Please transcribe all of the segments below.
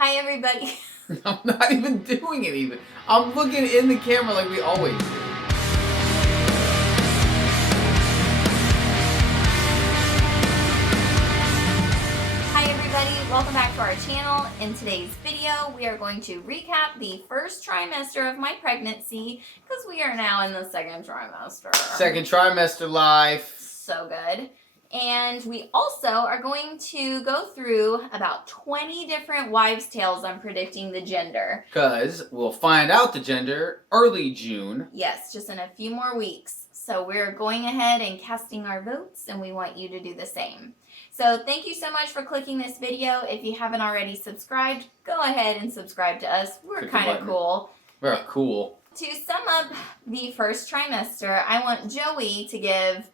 Hi, everybody. I'm not even doing it even. I'm looking in the camera like we always do. Hi, everybody. Welcome back to our channel. In today's video, we are going to recap the first trimester of my pregnancy because we are now in the second trimester. Second trimester life. So good. And we also are going to go through about 20 different wives' tales on predicting the gender. Because we'll find out the gender early June. Yes, just in a few more weeks. So we're going ahead and casting our votes, and we want you to do the same. So thank you so much for clicking this video. If you haven't already subscribed, go ahead and subscribe to us. We're kind of cool. We're cool. To sum up the first trimester, I want Joey to give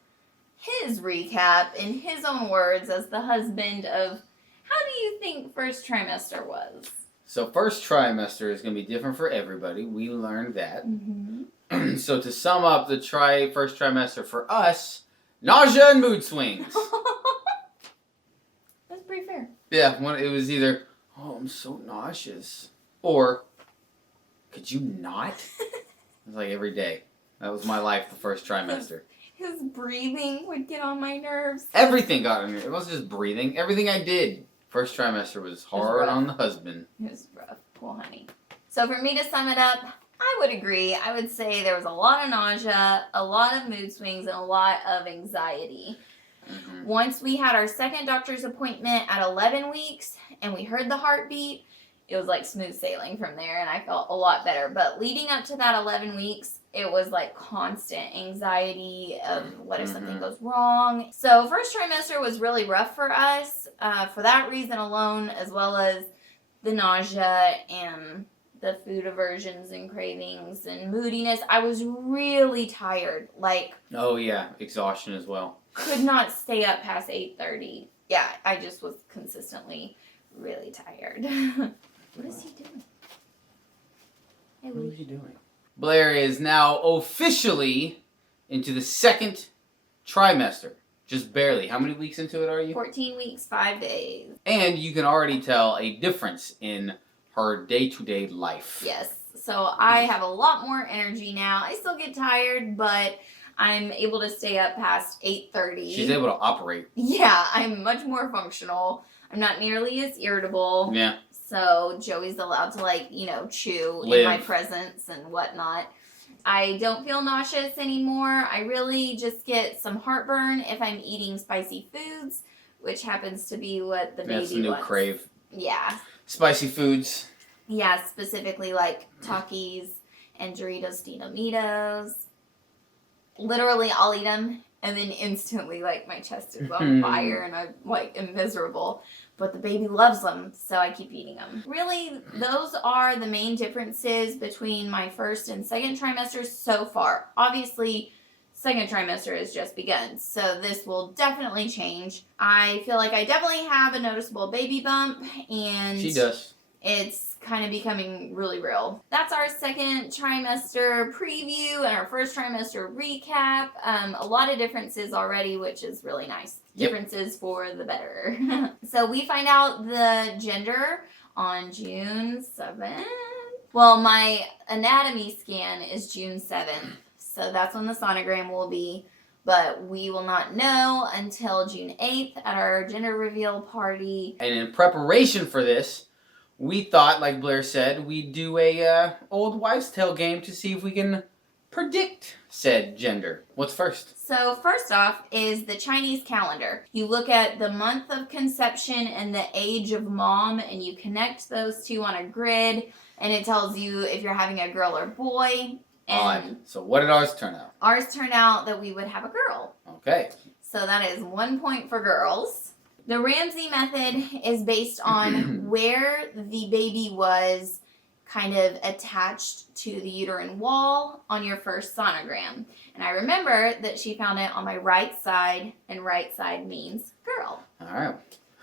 his recap in his own words as the husband of how do you think first trimester was? So first trimester is going to be different for everybody. We learned that. Mm-hmm. So to sum up the first trimester for us, nausea and mood swings. That's pretty fair. Yeah, it was either, oh, I'm so nauseous, or could you not? It was like every day. That was my life the first trimester. His breathing would get on my nerves. Everything got on me. It wasn't just breathing. Everything I did first trimester was hard on the husband. It was rough. Poor honey. So for me to sum it up, I would agree. I would say there was a lot of nausea, a lot of mood swings, and a lot of anxiety. Mm-hmm. Once we had our second doctor's appointment at 11 weeks and we heard the heartbeat, it was like smooth sailing from there and I felt a lot better. But leading up to that 11 weeks, it was like constant anxiety of what if something goes wrong. So first trimester was really rough for us for that reason alone, as well as the nausea and the food aversions and cravings and moodiness. I was really tired. Like, oh yeah, exhaustion as well. Could not stay up past 8:30. Yeah, I just was consistently really tired. What is he doing? Hey, what is he doing? Blair is now officially into the second trimester. Just barely. How many weeks into it are you? 14 weeks, 5 days. And you can already tell a difference in her day-to-day life. Yes. So I have a lot more energy now. I still get tired, but I'm able to stay up past 8:30. She's able to operate. Yeah, I'm much more functional. I'm not nearly as irritable. Yeah. So Joey's allowed to, chew in my presence and whatnot. I don't feel nauseous anymore. I really just get some heartburn if I'm eating spicy foods, which happens to be what the baby wants. That's the new crave. Yeah. Spicy foods. Yeah, specifically like Takis and Doritos Dinamitos. Literally, I'll eat them and then instantly, my chest is on fire and I'm, am miserable. But the baby loves them, so I keep eating them. Really, those are the main differences between my first and second trimesters so far. Obviously, second trimester has just begun, so this will definitely change. I feel like I definitely have a noticeable baby bump, and she does. It's kind of becoming really real. That's our second trimester preview and our first trimester recap. A lot of differences already, which is really nice. Yep. Differences for the better. So we find out the gender on June 7th. Well, my anatomy scan is June 7th. So that's when the sonogram will be. But we will not know until June 8th at our gender reveal party. And in preparation for this, we thought, like Blair said, we'd do a old wives' tale game to see if we can predict said gender. What's first? So first off is the Chinese calendar. You look at the month of conception and the age of mom, and you connect those two on a grid, and it tells you if you're having a girl or boy. And so what did ours turn out? Ours turned out that we would have a girl. Okay. So that is 1 point for girls. The Ramsey method is based on where the baby was kind of attached to the uterine wall on your first sonogram. And I remember that she found it on my right side, and right side means girl. All right.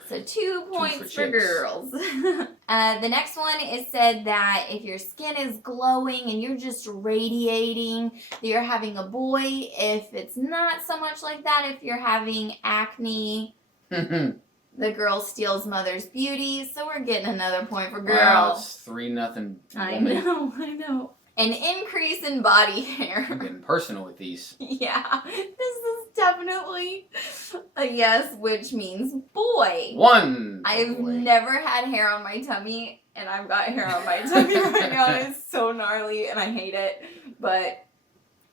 So 2 points for girls. The next one is said that if your skin is glowing and you're just radiating, that you're having a boy. If it's not so much like that, if you're having acne, The girl steals mother's beauty, so we're getting another point for girl. Wow, it's 3-0. I know. An increase in body hair. I'm getting personal with these. Yeah, this is definitely a yes, which means boy. 1. I've Boy. never had hair on my tummy, and I've got hair on my tummy right now, and it's so gnarly, and I hate it. But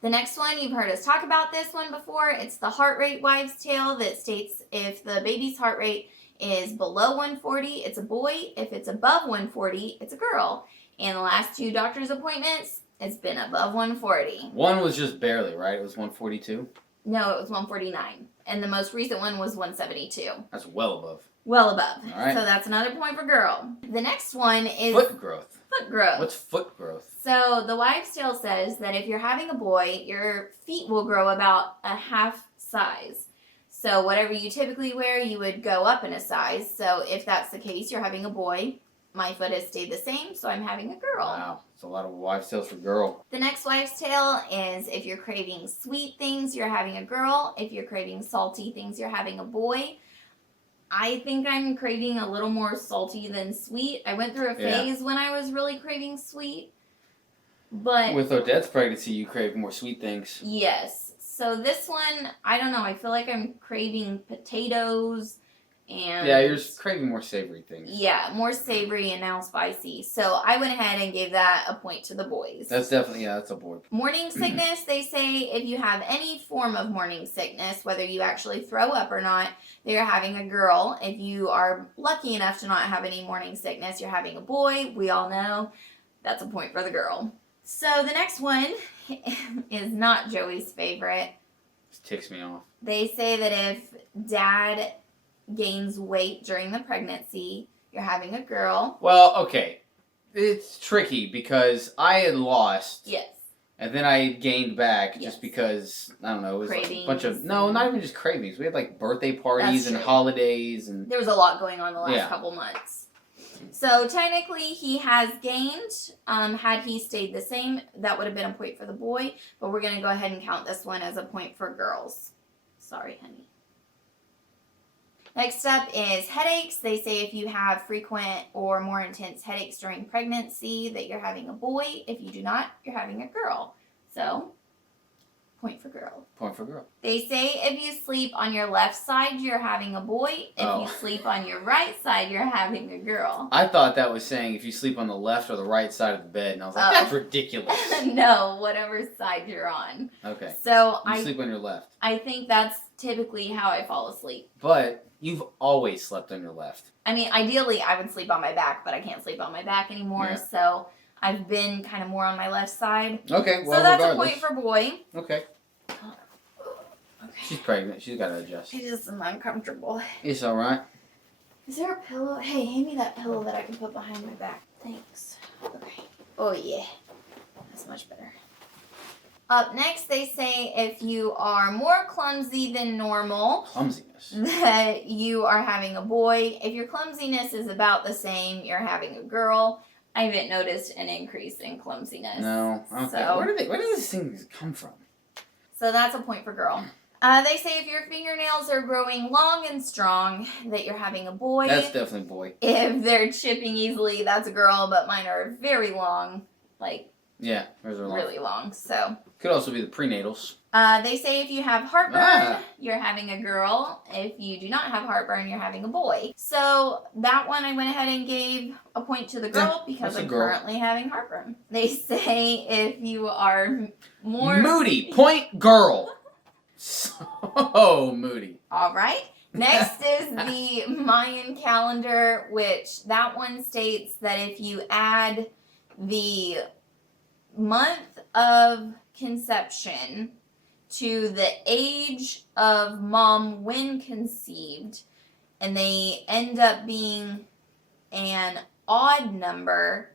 the next one, you've heard us talk about this one before. It's the heart rate wives' tale that states if the baby's heart rate is below 140, it's a boy. If it's above 140, it's a girl. And the last 2 doctor's appointments, it's been above 140. One was just barely, right? It was 142? No, it was 149. And the most recent one was 172. That's well above. Well above. All right. So that's another point for girl. The next one is Foot growth. foot growth. What's foot growth? So the wives' tale says that if you're having a boy, your feet will grow about a half size. So whatever you typically wear, you would go up in a size. So if that's the case, you're having a boy. My foot has stayed the same, so I'm having a girl. Wow, it's a lot of wives' tales for girl. The next wives' tale is if you're craving sweet things, you're having a girl. If you're craving salty things, you're having a boy. I think I'm craving a little more salty than sweet. I went through a phase when I was really craving sweet. But With Odette's pregnancy, you crave more sweet things. yes. So this one, I don't know. I feel like I'm craving potatoes and... Yeah, you're just craving more savory things. Yeah, more savory and now spicy. So I went ahead and gave that a point to the boys. That's definitely, that's a boy. Morning sickness, they say if you have any form of morning sickness, whether you actually throw up or not, they're having a girl. If you are lucky enough to not have any morning sickness, you're having a boy. We all know that's a point for the girl. So the next one is not Joey's favorite. This ticks me off. They say that if dad gains weight during the pregnancy, you're having a girl. Well, okay. It's tricky because I had lost. Yes. And then I gained back Yes. just because, I don't know, it was like a Cravings. bunch of, no, not even just cravings. We had like birthday parties and true. holidays and, There was a lot going on the last Yeah. couple months. So technically he has gained. Had he stayed the same, that would have been a point for the boy. But we're going to go ahead and count this one as a point for girls. Sorry, honey. Next up is headaches. They say if you have frequent or more intense headaches during pregnancy, that you're having a boy. If you do not, you're having a girl. So, point for girl. point for girl. They say if you sleep on your left side, you're having a boy. If you sleep on your right side, you're having a girl. I thought that was saying if you sleep on the left or the right side of the bed, and I was like, that's ridiculous. No, whatever side you're on. Okay. So You sleep on your left. I think that's typically how I fall asleep. But you've always slept on your left. I mean, ideally, I would sleep on my back, but I can't sleep on my back anymore. Yeah. So I've been kind of more on my left side. Okay, well, so that's regardless. a point for boy. Okay. Okay. She's pregnant. She's got to adjust. I just am uncomfortable. It's all right. Is there a pillow? Hey, hand me that pillow that I can put behind my back. Thanks. Okay. Oh, yeah. That's much better. Up next, they say if you are more clumsy than normal, Clumsiness. that you are having a boy. If your clumsiness is about the same, you're having a girl. I haven't noticed an increase in clumsiness. No. Okay. So- Where do these things come from? So that's a point for girl. They say if your fingernails are growing long and strong, that you're having a boy. That's definitely boy. If they're chipping easily, that's a girl, but mine are very long, like Yeah, those are long. really long. So Could also be the prenatals. they say if you have heartburn, Ah. you're having a girl. If you do not have heartburn, you're having a boy. So that one I went ahead and gave a point to the girl because that's a I'm girl. currently having heartburn. They say if you are more... Moody. Point girl. So moody. All right. Next is the Mayan calendar, which that one states that if you add the month of conception to the age of mom when conceived, and they end up being an odd number,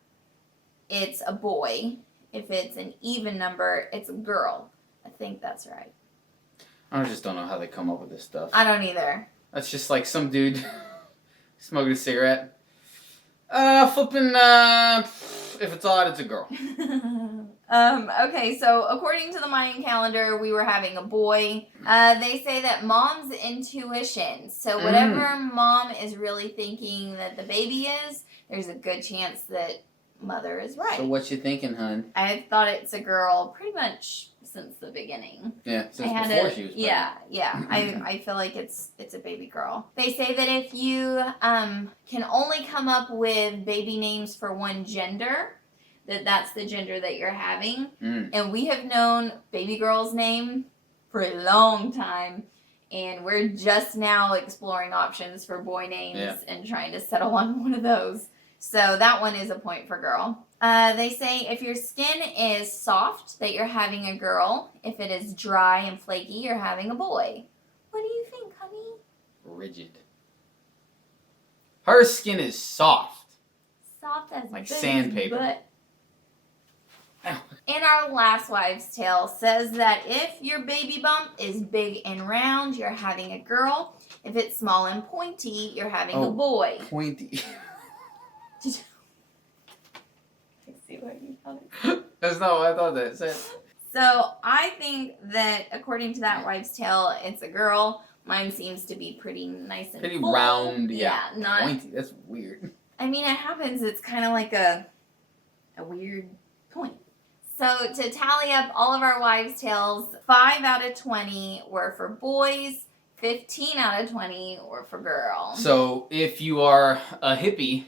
it's a boy. If it's an even number, it's a girl. I think that's right. I just don't know how they come up with this stuff. I don't either. That's just like some dude smoking a cigarette. If it's odd, it's a girl. Okay, so according to the Mayan calendar, we were having a boy. They say that mom's intuition. So whatever mom is really thinking that the baby is, there's a good chance that mother is right. So what you thinking, hun? I've thought it's a girl pretty much since the beginning. Yeah, since before she was pregnant. Yeah. I feel like it's a baby girl. They say that if you can only come up with baby names for one gender, that's the gender that you're having. And we have known baby girl's name for a long time, and we're just now exploring options for boy names and trying to settle on one of those. So that one is a point for girl. They say if your skin is soft, that you're having a girl. If it is dry and flaky, you're having a boy. What do you think, honey? Rigid. Her skin is soft. Soft as like big sandpaper. But in our last wives' tale says that if your baby bump is big and round, you're having a girl. If it's small and pointy, you're having a boy. Pointy. I see what you thought. That's not what I thought that said. So I think that according to that wives' tale, it's a girl. Mine seems to be pretty nice and pretty full. round, not pointy. That's weird. I mean, it happens. It's kind of like a weird point. So to tally up all of our wives' tales, 5 out of 20 were for boys. 15 out of 20 were for girls. So if you are a hippie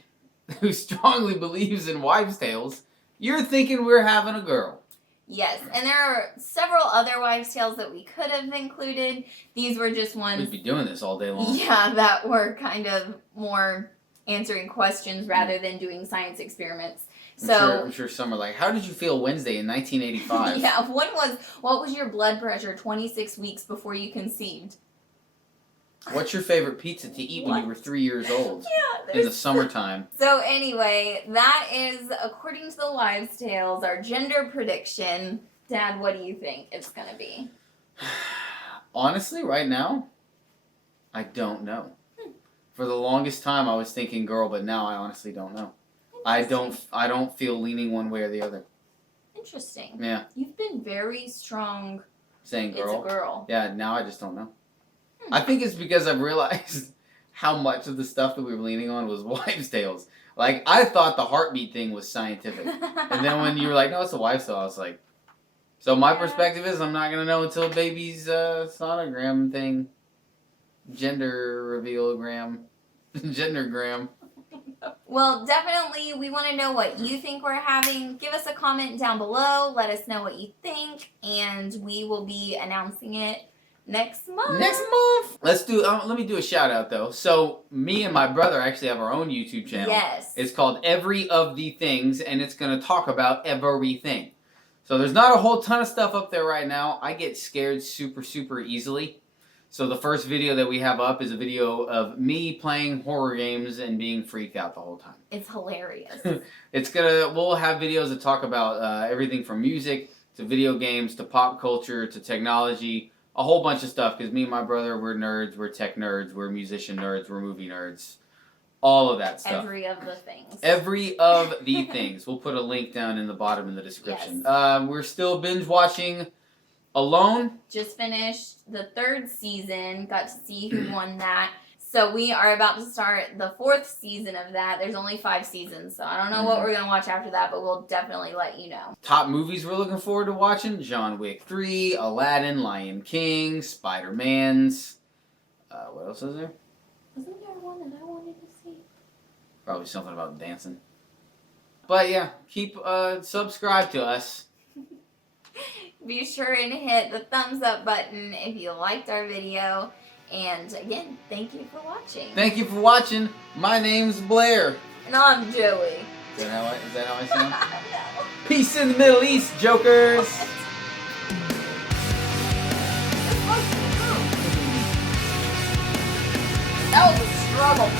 who strongly believes in wives' tales, you're thinking we're having a girl. Yes, and there are several other wives' tales that we could have included. These were just ones. We'd be doing this all day long. Yeah, that were kind of more answering questions rather than doing science experiments. I'm sure some are like, how did you feel Wednesday in 1985? Yeah, one was, what was your blood pressure 26 weeks before you conceived? What's your favorite pizza to eat when you were 3 years old? Yeah, in the summertime. So anyway, that is, according to the wives' tales, our gender prediction. Dad, what do you think it's going to be? Honestly, right now, I don't know. For the longest time, I was thinking girl, but now I honestly don't know. I don't feel leaning one way or the other. Interesting. Yeah. You've been very strong. Saying girl. It's a girl. Yeah, now I just don't know. I think it's because I've realized how much of the stuff that we were leaning on was wives' tales. Like, I thought the heartbeat thing was scientific. And then when you were like, no, it's a wives' tale, I was like... So my perspective is I'm not going to know until baby's sonogram thing. Gender reveal-gram. Gendergram. Well, definitely, we want to know what you think we're having. Give us a comment down below. Let us know what you think. And we will be announcing it next month. Let's do. Let me do a shout out though. So me and my brother actually have our own YouTube channel. Yes. It's called Every of the Things, and it's going to talk about everything. So there's not a whole ton of stuff up there right now. I get scared super easily. So the first video that we have up is a video of me playing horror games and being freaked out the whole time. It's hilarious. We'll have videos that talk about everything from music to video games to pop culture to technology. A whole bunch of stuff, because me and my brother, we're nerds, we're tech nerds, we're musician nerds, we're movie nerds. All of that stuff. Every of the things. Every of the things. We'll put a link down in the bottom in the description. Yes. We're still binge watching Alone. Just finished the 3rd season. Got to see who won that. So we are about to start the 4th season of that. There's only 5 seasons, so I don't know what we're going to watch after that, but we'll definitely let you know. Top movies we're looking forward to watching: John Wick 3, Aladdin, Lion King, Spider-Man's. What else is there? Wasn't there one that I wanted to see? Probably something about dancing. But yeah, keep subscribe to us. Be sure and hit the thumbs up button if you liked our video. And again, thank you for watching. Thank you for watching. My name's Blair. And I'm Joey. Is that how I sound? No. Peace in the Middle East, jokers. That was a struggle.